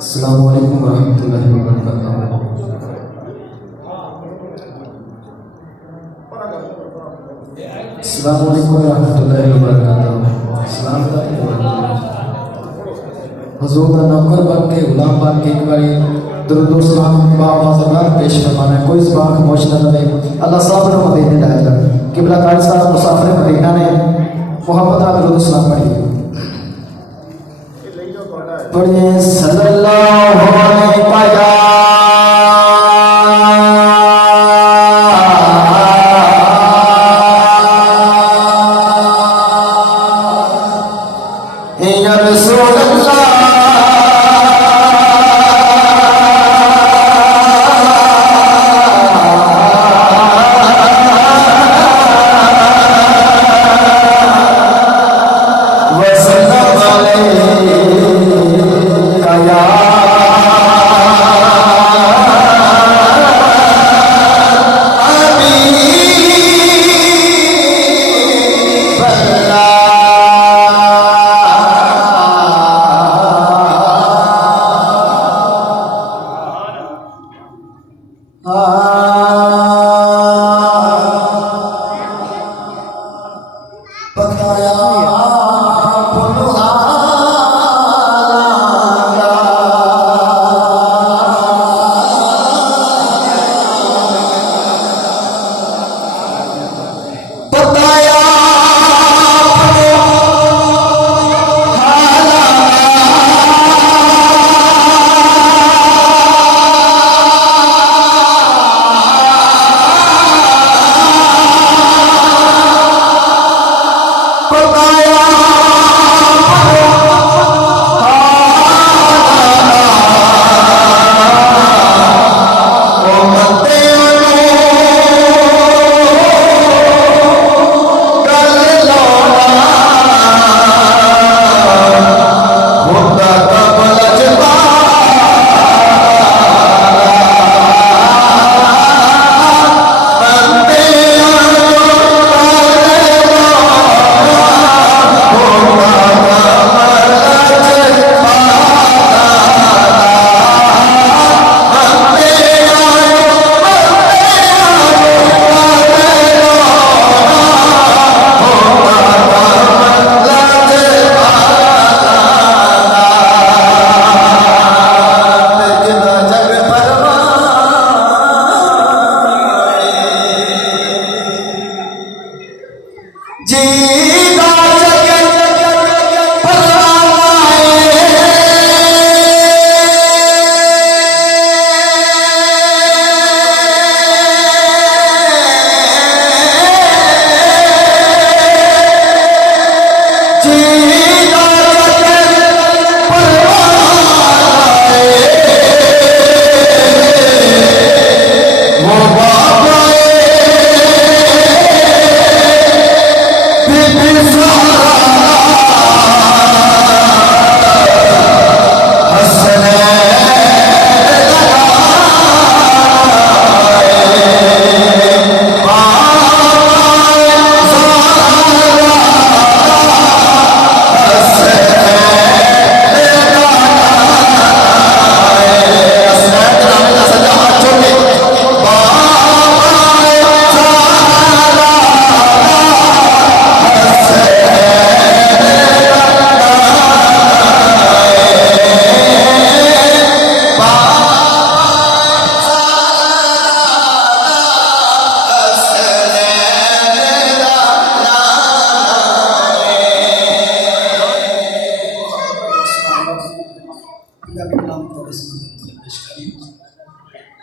अस्सलामु अलैकुम वरहमतुल्लाहि वबरकातुहू। अस्सलामु अलैकुम वरहमतुल्लाहि वबरकातुहू। सलाम हुजूर का नौकर बन के गुलाम बन के एक बारी दुरूद और सलाम बाज़बात पेश फरमाना है। कोई ज़बान खामोश न रहे। अल्लाह साहब ने मदीने लाया जाए। किबला कारी साहब मुसाफिर मदीना ने मोहब्बत का दुरूद और सलाम पढ़िए। पढ़िए सल्लल्लाहु अलैहि वसल्लम। या रसूल अल्लाह बताया Kita bilang terus